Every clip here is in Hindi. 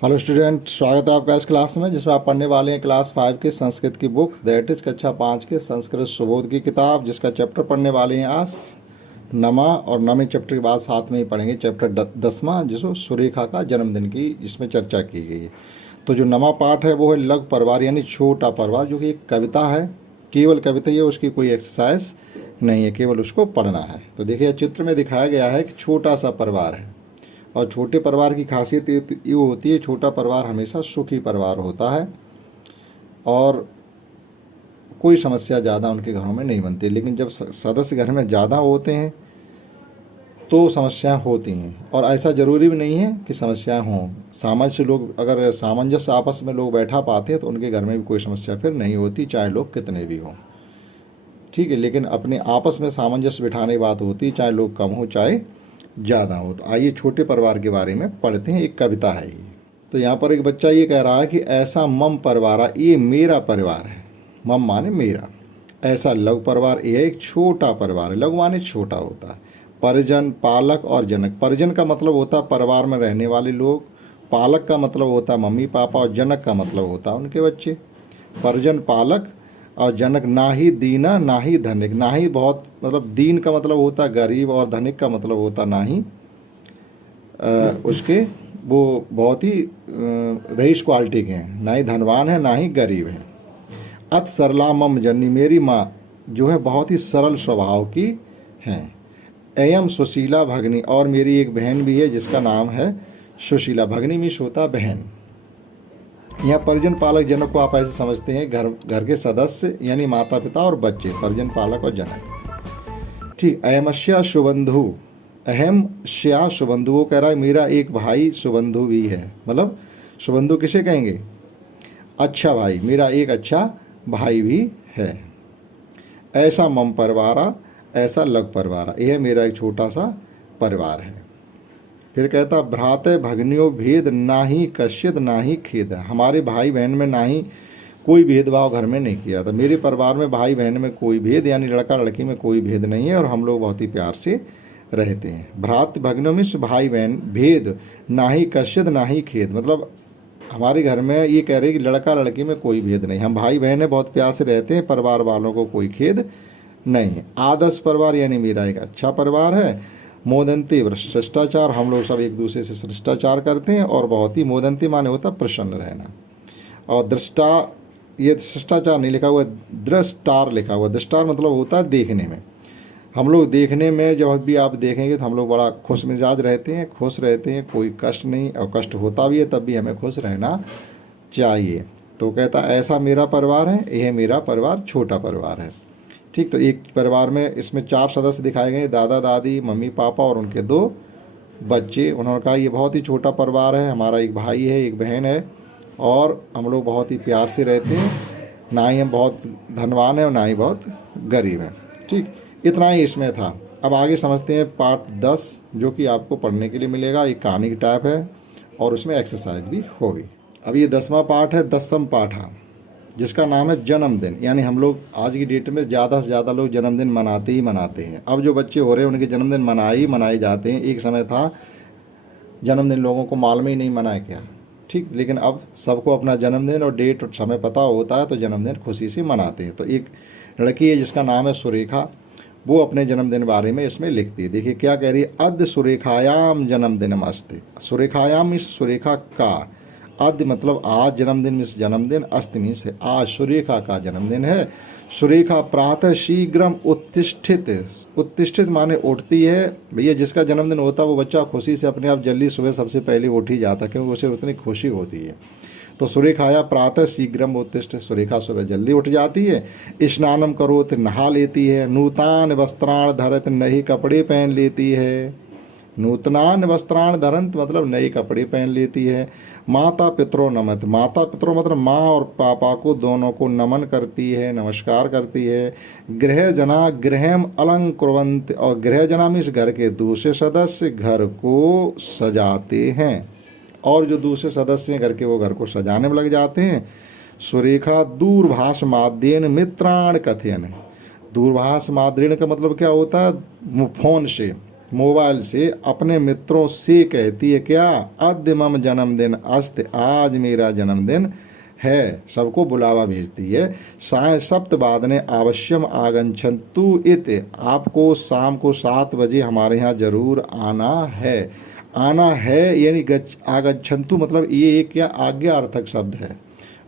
हेलो स्टूडेंट, स्वागत है आपका इस क्लास में जिसमें आप पढ़ने वाले हैं क्लास 5 की संस्कृत की बुक दैट इज कक्षा 5 के संस्कृत सुबोध की किताब, जिसका चैप्टर पढ़ने वाले हैं आज नमा। और नवे चैप्टर के बाद साथ में ही पढ़ेंगे चैप्टर 10वां, जिसको सुरेखा का जन्मदिन की जिसमें चर्चा की गई है। तो जो नमा पाठ है वो है लघु परिवार यानी छोटा परिवार, जो कि एक कविता है, केवल कविता ही है, उसकी कोई एक्सरसाइज नहीं है, केवल उसको पढ़ना है। तो देखिए चित्र में दिखाया गया है कि छोटा सा परिवार है, और छोटे परिवार की खासियत ये होती है, छोटा परिवार हमेशा सुखी परिवार होता है और कोई समस्या ज़्यादा उनके घरों में नहीं बनती। लेकिन जब सदस्य घर में ज़्यादा होते हैं तो समस्याएं होती हैं, और ऐसा ज़रूरी भी नहीं है कि समस्याएं हों। सामंजस्य लोग अगर सामंजस्य आपस में लोग बैठा पाते हैं तो उनके घर में भी कोई समस्या फिर नहीं होती, चाहे लोग कितने भी हों। ठीक है, लेकिन अपने आपस में सामंजस्य बिठाने की बात होती है, चाहे लोग कम हो चाहे ज़्यादा हो। तो आइए छोटे परिवार के बारे में पढ़ते हैं। एक कविता है ये। तो यहाँ पर एक बच्चा ये कह रहा है कि ऐसा मम परिवार, ये मेरा परिवार है। मम माने मेरा। ऐसा लघु परिवार, ये एक छोटा परिवार है। लघु माने छोटा होता है। परिजन, पालक और जनक। परिजन का मतलब होता है परिवार में रहने वाले लोग, पालक का मतलब होता है मम्मी पापा, और जनक का मतलब होता है उनके बच्चे। परिजन, पालक और जनक। ना ही दीना ना ही धनिक। ना ही बहुत मतलब दीन का मतलब होता है गरीब, और धनिक का मतलब होता ना ही उसके वो बहुत ही रईस क्वालिटी के हैं, ना ही धनवान है ना ही गरीब है। अत सरला मम जननी, मेरी माँ जो है बहुत ही सरल स्वभाव की हैं। एयम सुशीला भगनी, और मेरी एक बहन भी है जिसका नाम है सुशीला। भगनी मीन्स होता बहन। यहाँ परिजन पालक जनक को आप ऐसे समझते हैं घर के सदस्य यानी माता पिता और बच्चे, परिजन पालक और जनक। ठीक। अयमश्या सुबंधु, अहम श्या सुबंधु, वो कह रहा है मेरा एक भाई सुबंधु भी है। मतलब सुबंधु किसे कहेंगे? अच्छा भाई, मेरा एक अच्छा भाई भी है। ऐसा मम परिवारा, ऐसा लघु परिवार, यह मेरा एक छोटा सा परिवार है। फिर कहता भ्राते भगनियों भेद ना ही कश्यत ना ही खेद। हमारे भाई बहन में ना ही कोई भेदभाव घर में नहीं किया था। मेरे परिवार में भाई बहन में कोई भेद यानी लड़का लड़की में कोई भेद नहीं है, और हम लोग बहुत ही प्यार से रहते हैं। भ्रात भगनियों में भाई बहन, भेद ना ही कश्यत ना ही खेद, मतलब हमारे घर में ये कह रहे हैं कि लड़का लड़की में कोई भेद नहीं, हम भाई बहन है, बहुत प्यार से रहते हैं, परिवार वालों को कोई खेद नहीं है। आदर्श परिवार यानी मेरा एक अच्छा परिवार है। मोदंती शिष्टाचार, हम लोग सब एक दूसरे से शिष्टाचार करते हैं, और बहुत ही मोदंती माने होता प्रसन्न रहना। और दृष्टा, ये शिष्टाचार नहीं लिखा हुआ, दृष्टार लिखा हुआ। दृष्टार मतलब होता है देखने में। हम लोग देखने में जब भी आप देखेंगे तो हम लोग बड़ा खुश मिजाज रहते हैं, खुश रहते हैं, कोई कष्ट नहीं, और कष्ट होता भी है तब भी हमें खुश रहना चाहिए। तो कहता ऐसा मेरा परिवार है, यह मेरा परिवार छोटा परिवार है। ठीक। तो एक परिवार में इसमें 4 सदस्य दिखाए गए, दादा दादी, मम्मी पापा और उनके 2 बच्चे। उन्होंने कहा ये बहुत ही छोटा परिवार है, हमारा एक भाई है, एक बहन है, और हम लोग बहुत ही प्यार से रहते हैं, ना ही हम बहुत धनवान हैं और ना ही बहुत गरीब हैं। ठीक, इतना ही इसमें था। अब आगे समझते हैं पार्ट 10, जो कि आपको पढ़ने के लिए मिलेगा। एक कहानी की टाइप है और उसमें एक्सरसाइज भी होगी। अब ये 10वां पार्ट है, 10म पार्ट है, जिसका नाम है जन्मदिन। यानी हम लोग आज की डेट में ज़्यादा से ज़्यादा लोग जन्मदिन मनाते ही मनाते हैं। अब जो बच्चे हो रहे हैं उनके जन्मदिन मनाए जाते हैं। एक समय था जन्मदिन लोगों को मालूम ही नहीं मनाए क्या। ठीक, लेकिन अब सबको अपना जन्मदिन और डेट और समय पता होता है, तो जन्मदिन खुशी से मनाते हैं। तो एक लड़की है जिसका नाम है सुरेखा, वो अपने जन्मदिन बारे में इसमें लिखती है। देखिए क्या कह रही है, अद्य सुरेखायाम जन्मदिनम अस्ति। सुरेखायाम मीन्स सुरेखा का, आद्य मतलब आज, जन्मदिन मीन्स जन्मदिन, अस्त मीन्स आज सुरेखा का जन्मदिन है। सुरेखा प्रातः शीघ्रम उत्तिष्ठित, उत्तिष्ठित माने उठती है। भैया जिसका जन्मदिन होता है वो बच्चा खुशी से अपने आप जल्दी सुबह सबसे पहले उठ ही जाता है, क्योंकि उसे उतनी खुशी होती है। तो सुरेखाया प्रातः शीघ्रम उत्तिष्ठ, सुरेखा सुबह जल्दी उठ जाती है। स्नानम करोत, नहा लेती है। नूतन वस्त्राण धरत, नए कपड़े पहन लेती है। नूतनान वस्त्राण धरंत मतलब नए कपड़े पहन लेती है। माता पितरो नमत, माता पितरो मतलब माँ और पापा को दोनों को नमन करती है, नमस्कार करती है। गृह जना गृहम अलंकुर्वन्त, और गृह जना मीन्स घर के दूसरे सदस्य घर को सजाते हैं, और जो दूसरे सदस्य हैं घर के वो घर को सजाने में लग जाते हैं। सुरेखा दूरभाष माध्येन मित्राण कथयन, दूरभाष माध्येन का मतलब क्या होता है? फ़ोन से, मोबाइल से अपने मित्रों से कहती है क्या, अद्य मम जन्मदिन अस्त, आज मेरा जन्मदिन है, सबको बुलावा भेजती है। साय सप्तवादने अवश्यम आगच्छन्तु इत, आपको शाम को 7 बजे हमारे यहाँ जरूर आना है। आना है यानी आगच्छन्तु मतलब ये एक क्या आज्ञार्थक शब्द है,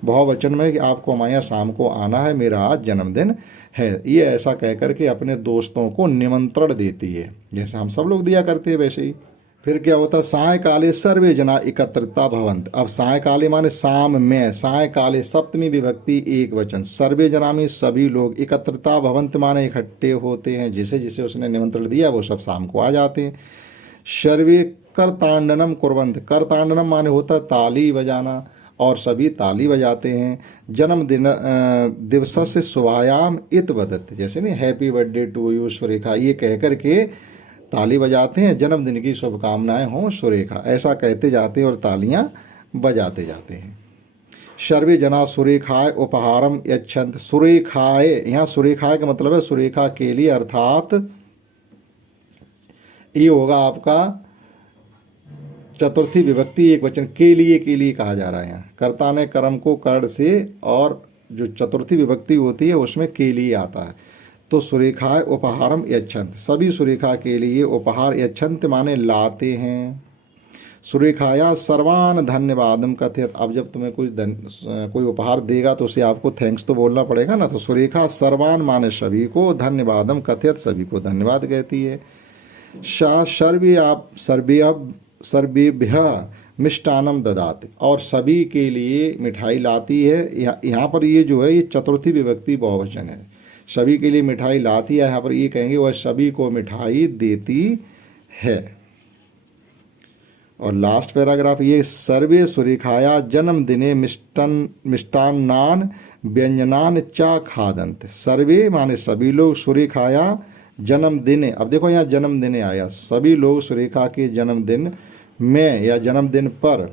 बहुवचन में, कि आपको हमारे यहाँ शाम को आना है, मेरा आज जन्मदिन है। ये ऐसा कह कर के अपने दोस्तों को निमंत्रण देती है, जैसे हम सब लोग दिया करते हैं वैसे ही। फिर क्या होता है, सायकाले सर्वे जना एकत्रिता भवंत। अब सायकाले माने शाम में, सायकाले सप्तमी विभक्ति एक वचन, सर्वे जना में सभी लोग, एकत्रिता भवंत माने इकट्ठे होते हैं, जिसे जिसे उसने निमंत्रण दिया वो सब शाम को आ जाते हैं। सर्वे करतांडनम कुर्वंत, करतांडनम माने होता है ताली बजाना, और सभी ताली बजाते हैं। जन्मदिन दिवस से शुभायाम इत वदत, जैसे नहीं happy birthday to you Surekha, ये कह कर के ताली बजाते हैं, जन्मदिन की शुभकामनाएं हों सुरेखा, ऐसा कहते जाते हैं और तालियां बजाते जाते हैं। सर्वे जना सुरेखाय उपहारम यच्छन्त, सुरेखाय, यहाँ सुरेखाय का मतलब है सुरेखा के लिए, अर्थात ये होगा आपका चतुर्थी विभक्ति एक वचन, के लिए कहा जा रहा है। यहाँ कर्ता ने कर्म को कर्ण से, और जो चतुर्थी विभक्ति होती है उसमें के लिए आता है। तो सुरेखाय उपहारम यच्छन्त, सभी सुरेखा के लिए उपहार, यच्छन्त माने लाते हैं। सुरेखाया सर्वान धन्यवादम कथयत, अब जब तुम्हें कोई उपहार देगा तो उसे आपको थैंक्स तो बोलना पड़ेगा ना, तो सुरेखा सर्वान माने सभी को, धन्यवादम कथयत सभी को धन्यवाद कहती है। सर्वेभ्यः मिष्टान्नम ददाति, और सभी के लिए मिठाई लाती है। यहाँ पर ये जो है ये चतुर्थी विभक्ति बहुवचन है, सभी के लिए मिठाई लाती है, यहाँ पर ये कहेंगे वह सभी को मिठाई देती है। और लास्ट पैराग्राफ ये, सर्वे सुरेखाया जन्मदिने मिष्टान्नान व्यंजनान चा खादंत, सर्वे माने सभी लोग, सुरेखाया जन्मदिने, अब देखो यहाँ जन्मदिने आया, सभी लोग सुरेखा के जन्मदिन में या जन्मदिन पर,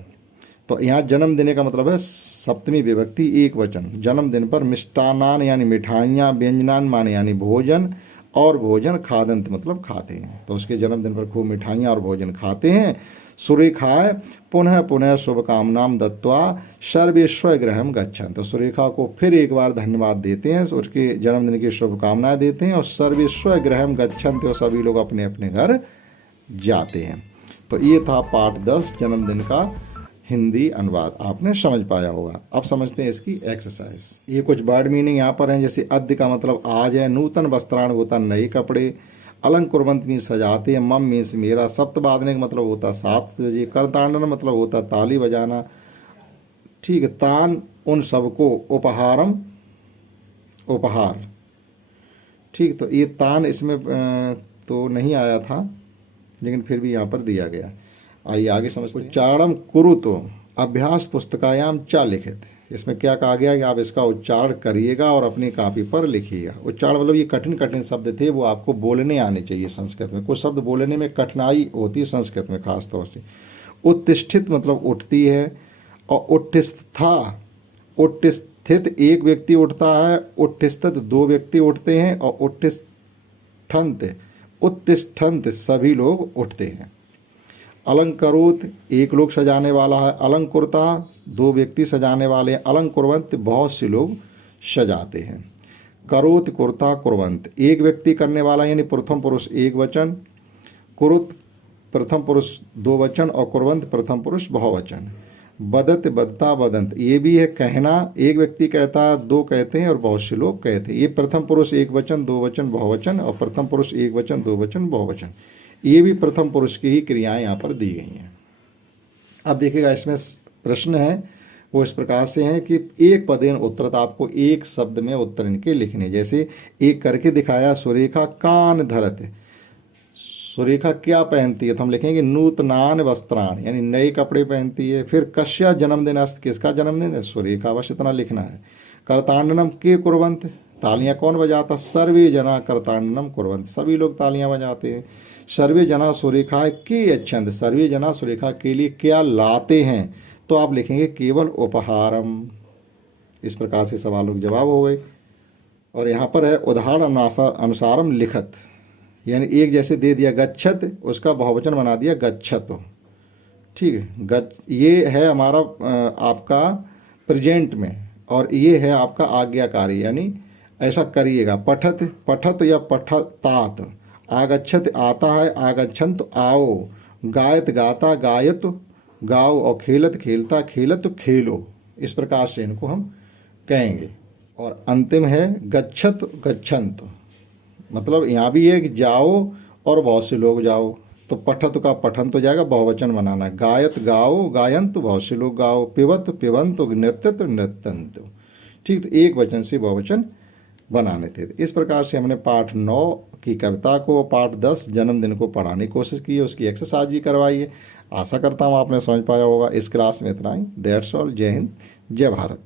तो यहाँ जन्मदिने का मतलब है सप्तमी विभक्ति एक वचन, जन्मदिन पर मिष्टान्नान यानी मिठाइयाँ, व्यंजनान माने यानी भोजन, और भोजन खादंत मतलब खाते हैं, तो उसके जन्मदिन पर खूब मिठाइयाँ और भोजन खाते हैं। सुरेखाय पुनः पुनः शुभकामनाम दत्वा सर्वेश्वर गृहम गच्छन्ति, तो सुरेखा को फिर एक बार धन्यवाद देते हैं, उसके जन्मदिन की शुभकामनाएं देते हैं, और सर्वेश्वर गृहम गच्छन्ति, और सभी लोग अपने अपने घर जाते हैं। तो ये था पाठ 10 जन्मदिन का हिंदी अनुवाद, आपने समझ पाया होगा। अब समझते हैं इसकी एक्सरसाइज। ये कुछ वर्ड मीनिंग यहाँ पर हैं, जैसे अद्य का मतलब आज है, नूतन वस्त्राण होता नए कपड़े, अलंकुर्वंत मीन सजाते हैं, मम मीन्स मेरा, सप्तवादने का मतलब होता 7 बजे, करतांडन मतलब होता ताली बजाना, ठीक है, तान उन सबको, उपहारम उपहार, ठीक, तो ये तान इसमें तो नहीं आया था, लेकिन फिर भी यहाँ पर दिया गया। आइए आगे समझते हैं। उच्चारणम कुरु, तो अभ्यास पुस्तकायाम चा लिखित, इसमें क्या कहा गया कि आप इसका उच्चारण करिएगा और अपनी कॉपी पर लिखिएगा। उच्चारण मतलब ये कठिन कठिन शब्द थे, वो आपको बोलने आने चाहिए संस्कृत में, कुछ शब्द बोलने में कठिनाई होती है संस्कृत में खास तौर से। उत्तिष्ठित मतलब उठती है, और उत्तिष्ठा, उत्तिष्ठित एक व्यक्ति उठता है, उत्तिष्ठित 2 व्यक्ति उठते हैं, और उत्तिष्ठन्त, उत्तिष्ठन्त सभी लोग उठते हैं। अलंकरोत एक लोग सजाने वाला है, अलंकुरता 2 व्यक्ति सजाने वाले हैं, अलंकुर्वंत बहुत से लोग सजाते हैं। करोत कुर्ता कुर्वंत एक व्यक्ति करने वाला यानी प्रथम पुरुष एक वचन, कुरुत प्रथम पुरुष 2 वचन, और कुर्वंत प्रथम पुरुष बहुवचन। बदत बदता बदंत ये भी है कहना, एक व्यक्ति कहता 2 कहते हैं और बहुत से लोग कहते हैं। ये प्रथम पुरुष एक वचन 2 वचन बहुवचन, और प्रथम पुरुष एक वचन 2 वचन बहुवचन, ये भी प्रथम पुरुष की ही क्रियाएं यहाँ पर दी गई हैं। अब देखिएगा इसमें प्रश्न है वो इस प्रकार से हैं कि एक पदेन उत्तरत, आपको एक शब्द में उत्तर इनके लिखने, जैसे एक करके दिखाया, सुरेखा कान धरत, सुरेखा क्या पहनती है, तो हम लिखेंगे नूतनान वस्त्राण यानी नए कपड़े पहनती है। फिर कश्या जन्मदिन अस्त, किसका जन्मदिन है, सुरेखा, बस इतना लिखना है। करतांडनम के कुर्वंत, तालियां कौन बजाता, सर्वे जना करतांडनम कुर्वंत, सभी लोग तालियां बजाते हैं। सर्वे जना सुरेखा के अच्छंद, सर्वे जना सुरेखा के लिए क्या लाते हैं, तो आप लिखेंगे केवल उपहारम। इस प्रकार से सवालों के जवाब हो गए। और यहाँ पर है उदाहरण अनुसारम लिखत, यानी एक जैसे दे दिया गच्छत, उसका बहुवचन बना दिया गच्छतो। ठीक है, ये है हमारा आपका प्रेजेंट में, और ये है आपका आज्ञाकारी, यानी ऐसा करिएगा। पठत, पठत या पठतात। आगच्छत आता है, आगच्छन्त आओ। गायत गाता, गायत गाओ। और खेलत खेलता, खेलत खेलो। इस प्रकार से इनको हम कहेंगे। और अंतिम है गच्छत गच्छन्त, मतलब यहाँ भी है कि जाओ और बहुत से लोग जाओ, तो पठत का पठन तो जाएगा, बहुवचन बनाना है। गायत गाओ, गायंत बहुत से लोग गाओ। पिबत पिबंत, नृत्यत नृत्यंत। ठीक, तो एक वचन से बहुवचन बनाने थे। इस प्रकार से हमने पाठ 9 की कविता को, पाठ 10 जन्मदिन को पढ़ाने की कोशिश की है, उसकी एक्सरसाइज भी करवाई है। आशा करता हूँ आपने समझ पाया होगा। इस क्लास में इतना ही। That's all. जय हिंद, जय भारत।